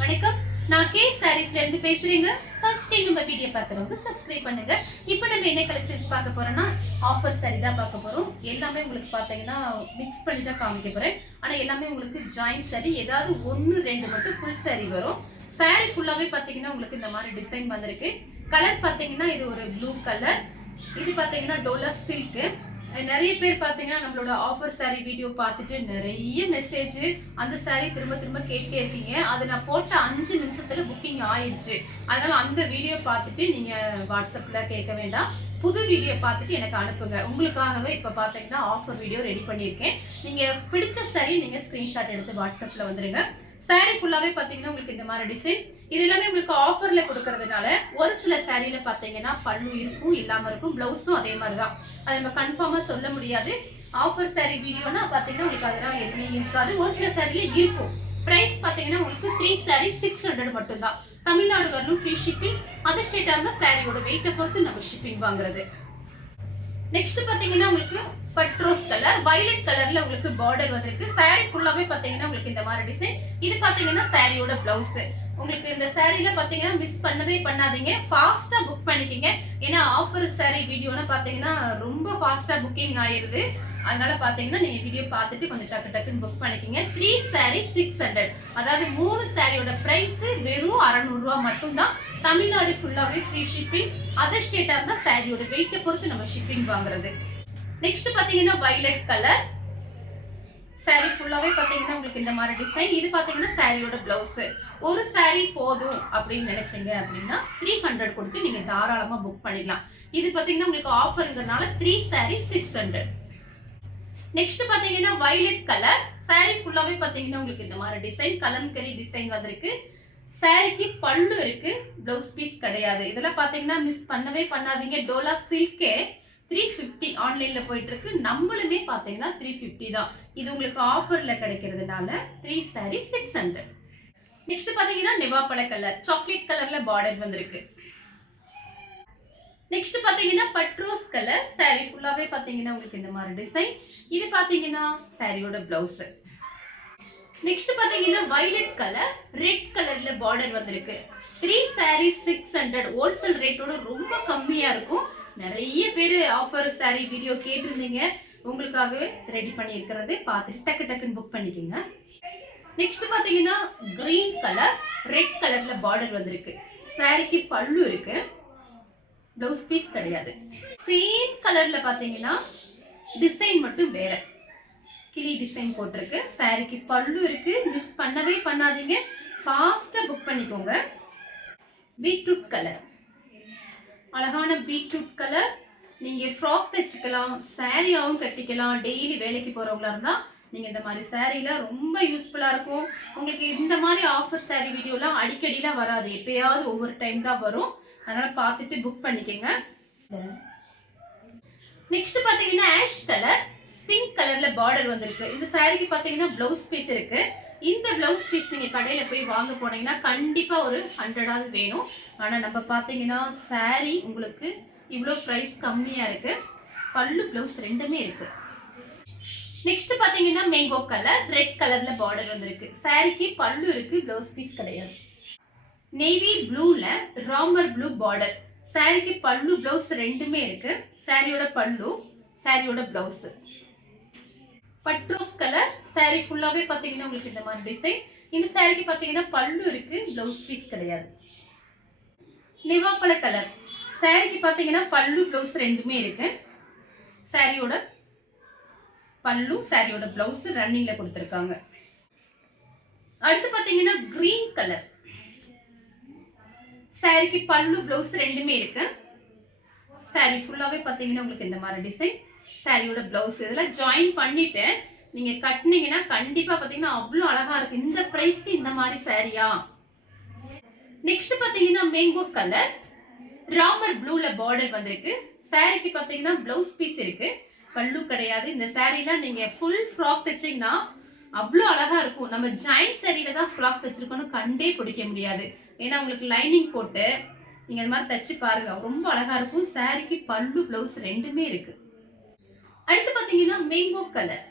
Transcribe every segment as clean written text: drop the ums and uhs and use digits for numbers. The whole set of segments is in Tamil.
வணக்கம். நான் கே சாரீஸ்ல இருந்து பேசுறேங்க. ஃபர்ஸ்ட் டைம் நம்ம வீடியோ பார்க்குறவங்க சப்ஸ்கிரைப் பண்ணுங்க. இப்போ நம்ம என்ன கலெக்ஷன்ஸ் பார்க்க போறோம்னா ஆஃபர் சாரி தான் பார்க்க போறோம். எல்லாமே உங்களுக்கு பார்த்தீங்கன்னா மிக்ஸ் பண்ணி தான் காமிக்க போறேன். ஆனா எல்லாமே உங்களுக்கு ஜாயிண்ட் சாரி, ஏதாவது 1 2 மட்டும் ஃபுல் சாரி வரும். சாரி ஃபுல்லாவே பார்த்தீங்கன்னா உங்களுக்கு இந்த மாதிரி டிசைன் வந்திருக்கு. கலர் பார்த்தீங்கன்னா இது ஒரு ப்ளூ கலர். இது பார்த்தீங்கன்னா டோலா சில்க். நிறைய பேர் பார்த்தீங்கன்னா நம்மளோட ஆஃபர் சாரி வீடியோ பார்த்துட்டு நிறைய மெசேஜ் அந்த சாரி திரும்ப திரும்ப கேட்டே இருக்கீங்க. அது நான் போட்ட 5 நிமிஷத்துல புக்கிங் ஆயிடுச்சு. அதனால அந்த வீடியோ பார்த்துட்டு நீங்க வாட்ஸ்அப்ல கேட்க வேண்டாம், புது வீடியோ பார்த்துட்டு எனக்கு அனுப்புங்க. உங்களுக்காகவே இப்போ பார்த்தீங்கன்னா ஆஃபர் வீடியோ ரெடி பண்ணியிருக்கேன். நீங்க பிடிச்ச சாரி நீங்க ஸ்கிரீன்ஷாட் எடுத்து வாட்ஸ்அப்ல வந்துருங்க. சாரி ஃபுல்லாவே பாத்தீங்கன்னா உங்களுக்கு இந்த மாதிரி டிசைன். இது எல்லாமே உங்களுக்கு ஆஃபர்ல கொடுக்கறதுனால ஒரு சில சாரியில பாத்தீங்கன்னா பல்லு இருக்கும், இல்லாம இருக்கும். பிளவுஸும் அதே மாதிரி தான். அது நம்ம கன்ஃபார்மா சொல்ல முடியாது. ஆஃபர் சாரி வீடியோனா பாத்தீங்கன்னா உங்களுக்கு அதெல்லாம் எதுவுமே இருக்காது. ஒரு சில சாரியில இருக்கும். பிரைஸ் பாத்தீங்கன்னா உங்களுக்கு 3 சாரி 600 மட்டும் தான். தமிழ்நாடு வரணும் ஃப்ரீ ஷிப்பிங். அதர் ஸ்டேட்டா இருந்தா சாரியோட வெயிட்டை பொறுத்து நம்ம ஷிப்பிங் வாங்குறது. நெக்ஸ்ட் பாத்தீங்கன்னா உங்களுக்கு பட்ரோஸ் கலர், வயலட் கலர்ல உங்களுக்கு பார்டர் வந்திருக்கு. சாரி ஃபுல்லாவே பாத்தீங்கன்னா உங்களுக்கு இந்த மாதிரி டிசைன். இது பாத்தீங்கன்னா சாரியோட பிளவுஸ். உங்களுக்கு இந்த சாரில பாத்தீங்கன்னா மிஸ் பண்ணவே பண்ணாதீங்க, ஃபாஸ்டா புக் பண்ணிக்கங்க. ஏன்னா ஆஃபர் சாரி வீடியோனா பாத்தீங்கன்னா ரொம்ப ஃபாஸ்டா புக்கிங் ஆயிருது. அதனால பாத்தீங்கன்னா நீங்க வீடியோ பார்த்துட்டு கொஞ்சம் டக்கு டக்குன்னு புக் பண்ணிக்கங்க. 3 சாரி 600, அதாவது 3 சாரியோட பிரைஸ் வெறும் 600 ரூபாய் மட்டும் தான். தமிழ்நாடு ஃபுல்லாவே ஃப்ரீ ஷிப்பிங். அதர் ஸ்டேட்டா இருந்தா சாரியோட வெயிட்டை பொறுத்து நம்ம ஷிப்பிங் வாங்குறது. நெக்ஸ்ட் பாத்தீங்கன்னா வயலட் கலர். சாரி ஃபுல்லாவே பாத்தீங்கன்னா உங்களுக்கு இந்த மாதிரி டிசைன். இது பாத்தீங்கன்னா சாரியோட பிளவுஸ். ஒரு சாரி போதும் அப்படின்னு நினைச்சீங்க அப்படின்னா 300 கொடுத்து நீங்க தாராளமா புக் பண்ணிக்கலாம். இது பாத்தீங்கன்னா உங்களுக்கு ஆஃபர்ங்கறனால 3 சாரி 600. நெக்ஸ்ட் பாத்தீங்கன்னா வயலட் கலர். சாரி ஃபுல்லாவே பாத்தீங்கன்னா உங்களுக்கு இந்த மாதிரி டிசைன், கலம்கரி டிசைன் வந்திருக்கு. சாரிக்கு பல்லு இருக்கு, பிளவுஸ் பீஸ் கிடையாது. இதெல்லாம் பாத்தீங்கன்னா மிஸ் பண்ணவே பண்ணாதீங்க. டோலா சில்கே 350 ஆன்லைன்ல போயிட்டு இருக்கு. நம்மளுமே பாத்தீங்கன்னா 350 தான். இது உங்களுக்கு ஆஃபர்ல கிடைக்கிறதுனால 3 சாரி 600. நெக்ஸ்ட் பாத்தீங்கன்னா நிவாப்பழ கலர், சாக்லேட் கலர்ல பார்டர் வந்திருக்கு. நெக்ஸ்ட் பாத்தீங்கன்னா பட்ரோஸ் கலர். சாரி ஃபுல்லாவே பாத்தீங்கன்னா உங்களுக்கு இந்த மாதிரி டிசைன். இது பாத்தீங்கன்னா சாரியோட பிளவுஸ். நெக்ஸ்ட் பாத்தீங்கன்னா வயலட் கலர், ரெட் கலர்ல பார்டர் வந்திருக்கு. 3 சாரி 600. ஹோல்சேல் ரேட்டோட ரொம்ப கம்மியா இருக்கும். நிறைய பேர் ஆஃபர் சாரி வீடியோ கேட்டிருந்தீங்க. உங்களுக்காகவே ரெடி பண்ணி இருக்கிறது. பார்த்துட்டு டக்கு டக்குன்னு புக் பண்ணிக்கோங்க. நெக்ஸ்ட் பாத்தீங்கன்னா கிரீன் கலர், ரெட் கலர்ல பார்டர் வந்திருக்கு. சாரிக்கு பல்லு இருக்கு, பிளவுஸ் பீஸ் கிடையாது. சேம் கலர்ல பாத்தீங்கன்னா டிசைன் மட்டும் வேற, கிளி டிசைன் போட்டிருக்கு. சாரிக்கு பல்லு இருக்கு. மிஸ் பண்ணவே பண்ணாதீங்க, ஃபாஸ்டா புக் பண்ணிக்கோங்க. பீட்ரூட் கலர், அழகான பீட்ரூட் கலர். நீங்க ஃப்ராக் தைச்சுக்கலாம், சாரியாவும் கட்டிக்கலாம். டெய்லி வேலைக்கு போறவங்களா இருந்தா நீங்க இந்த மாதிரி சாரில ரொம்ப யூஸ்ஃபுல்லா இருக்கும். உங்களுக்கு இந்த மாதிரி ஆஃபர் சாரி வீடியோலாம் அடிக்கடிலாம் வராது, எப்பயாவது ஒவ்வொரு டைம் தான் வரும். அதனால பார்த்துட்டு புக் பண்ணிக்கோங்க. நெக்ஸ்ட் பாத்தீங்கன்னா ஆஷ் கலர், பிங்க் கலர்ல பார்டர் வந்திருக்கு. இந்த சாரிக்கு பாத்தீங்கன்னா பிளவுஸ் பீஸ் இருக்கு. இந்த பிளவுஸ் பீஸ் நீங்க கடையில போய் வாங்க போனீங்கன்னா கண்டிப்பா ஒரு 100ஆவது வேணும். ஆனா நம்ம பாத்தீங்கன்னா சாரி உங்களுக்கு இவ்வளோ பிரைஸ் கம்மியா இருக்கு. பல்லு பிளவுஸ் ரெண்டுமே இருக்கு. நெக்ஸ்ட் பாத்தீங்கன்னா மேங்கோ கலர், ரெட் கலர்ல பார்டர் வந்திருக்கு. சாரிக்கு பல்லு இருக்கு, பிளவுஸ் பீஸ் கிடையாது. நேவி ப்ளூல ராமர் ப்ளூ பார்டர். சாரிக்கு பல்லு பிளவுஸ் ரெண்டுமே இருக்கு. சாரியோட பல்லு, சாரியோட பிளவுஸ். பட்ரோஸ் கலர். சாரி ஃபுல்லாவே பாத்தீங்கன்னா உங்களுக்கு இந்த மாதிரி டிசைன். இந்த சாரிக்கு பாத்தீங்கன்னா பல்லு இருக்கு, பிளவுஸ் பீஸ் கிடையாது. நிவாப்பழ கலர். சாரிக்கு பாத்தீங்கன்னா பல்லு பிளவுஸ் ரெண்டுமே இருக்கு. சாரியோட பல்லு, சாரியோட பிளவுஸ் ரன்னிங்ல கொடுத்திருக்காங்க. அடுத்து பாத்தீங்கன்னா கிரீன் கலர். சாரிக்கு பல்லு பிளவுஸ் ரெண்டுமே இருக்கு. சாரி ஃபுல்லாவே பாத்தீங்கன்னா உங்களுக்கு இந்த மாதிரி டிசைன். சாரியோட பிளவுஸ் இதெல்லாம் ஜாயின் பண்ணிட்டு நீங்க கட்டினீங்கன்னா கண்டிப்பா பாத்தீங்கன்னா அவ்வளவு அழகா இருக்கு. இந்த பிரைஸ்க்கு இந்த மாதிரி சாரியா? நெக்ஸ்ட் பாத்தீங்கன்னா மேங்கோ கலர், ராமர் ப்ளூல பார்டர் வந்திருக்கு. சாரிக்கு பாத்தீங்கன்னா பிளவுஸ் பீஸ் இருக்கு, பல்லு கிடையாது. இந்த சாரிலாம் நீங்க ஃபுல் ஃப்ராக் தைச்சீங்கன்னா அவ்வளோ அழகா இருக்கும். நம்ம ஜாயிண்ட் சாரியில தான் ஃப்ராக் தைச்சிருக்கோம்னு கண்டே பிடிக்க முடியாது. ஏன்னா உங்களுக்கு லைனிங் போட்டு நீங்க இந்த மாதிரி தைச்சு பாருங்க, ரொம்ப அழகா இருக்கும். சாரிக்கு பல்லு பிளவுஸ் ரெண்டுமே இருக்கு. அடுத்து பாத்தீங்கன்னா மேங்கோ கலர்.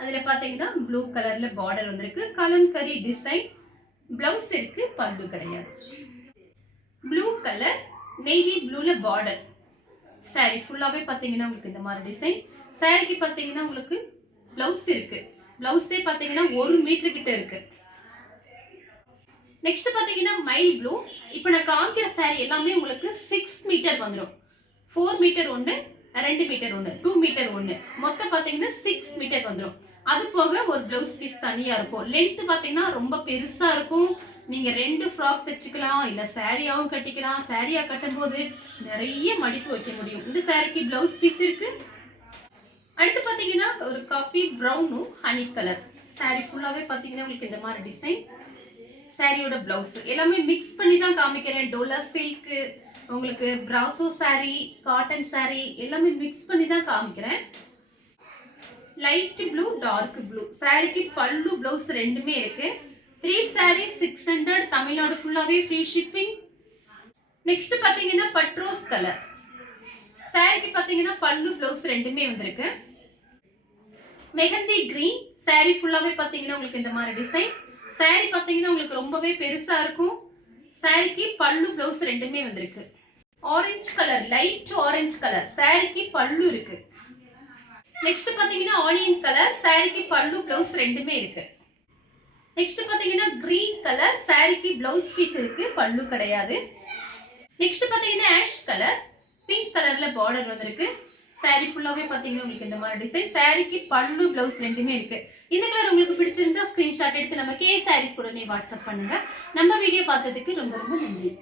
அதுல பாத்தீங்கன்னா ப்ளூ கலர்ல பார்டர் வந்திருக்கு. கலம்கரி டிசைன். பிளவுஸ் இருக்கு, பல்லு கிடையாது. ப்ளூ கலர் நேவி ப்ளூல பார்டர் சாரி ஃபுல்லாவே பாத்தீங்கன்னா உங்களுக்கு இந்த மாதிரி டிசைன். சாரிக்கு பாத்தீங்கன்னா உங்களுக்கு பிளவுஸ் இருக்கு. பிளவுஸே பாத்தீங்கன்னா 1 மீட்டர் கிட்ட இருக்கு. நெக்ஸ்ட் பாத்தீங்கன்னா மைல் ப்ளூ. இப்போ நான் காமிக்கிற சாரி எல்லாமே உங்களுக்கு 6 மீட்டர் வந்துடும். 4 மீட்டர் ஒன்று, 2 மீட்டர் ஒன்று, 2 மீட்டர் ஒன்று, மொத்தம் பாத்தீங்கன்னா 6 மீட்டர் வந்துடும். அது போக ஒரு பிளவுஸ் பீஸ் தனியா இருக்கும். லென்த் பாத்தீங்கன்னா ரொம்ப பெருசா இருக்கும். நீங்க 2 ஃப்ராக் தைச்சுக்கலாம், இல்ல சாரியாவும் கட்டிக்கலாம். சாரியா கட்டும் போது நிறைய மடிப்பு வைக்க முடியும். இந்த சாரிக்கு பிளவுஸ் பீஸ் இருக்கு. அடுத்து பாத்தீங்கன்னா ஒரு காபி ப்ரௌனும் ஹனி கலர் சாரி ஃபுல்லாவே பாத்தீங்கன்னா உங்களுக்கு இந்த மாதிரி டிசைன். சாரியோட பிளவுஸ் எல்லாமே மிக்ஸ் பண்ணி தான் காமிக்கிறேன். டோலா சில்க், உங்களுக்கு பிராசோ சாரி, காட்டன் சாரி எல்லாமே மிக்ஸ் பண்ணி தான் காமிக்கிறேன். Light blue, dark blue. சாரிக்கு பல்லு பிளவுஸ் ரெண்டுமே இருக்கு. 3 சாரி 600. தமிழ்நாடு ஃபுல்லாவே ஃப்ரீ ஷிப்பிங். நெக்ஸ்ட் பாத்தீங்கன்னா பட்ரோஸ் கலர். சாரிக்கு பாத்தீங்கன்னா பல்லு பிளவுஸ் ரெண்டுமே வந்திருக்கு. மெஹந்தி கிரீன். சாரி ஃபுல்லாவே பாத்தீங்கன்னா உங்களுக்கு இந்த மாதிரி டிசைன். சாரி பாத்தீங்கன்னா உங்களுக்கு ரொம்பவே பெருசா இருக்கும். சாரிக்கு பல்லு பிளவுஸ் ரெண்டுமே வந்திருக்கு. Orange colour, light orange colour. சாரிக்கு பல்லு இருக்கு. நெக்ஸ்ட் பாத்தீங்கன்னா ஆனியன் கலர். சாரிக்கு பல்லு பிளவுஸ் ரெண்டுமே இருக்கு. நெக்ஸ்ட் பாத்தீங்கன்னா கிரீன் கலர். சாரிக்கு பிளவுஸ் பீஸ் இருக்கு, பல்லு கிடையாது. நெக்ஸ்ட் பாத்தீங்கன்னா ஆஷ் கலர். பிங்க் கலர்ல பார்டர் வந்திருக்கு. சாரி ஃபுல்லாவே பாத்தீங்கன்னா உங்களுக்கு இந்த மாதிரி டிசைன். சாரிக்கு பல்லு பிளவுஸ் ரெண்டுமே இருக்கு. இந்த கலர் உங்களுக்கு பிடிச்சிருந்தா ஸ்கிரீன்ஷாட் எடுத்து நம்ம கே சாரீஸ் உடனே வாட்ஸ்அப் பண்ணுங்க. நம்ம வீடியோ பார்த்ததுக்கு ரொம்ப ரொம்ப நன்றி.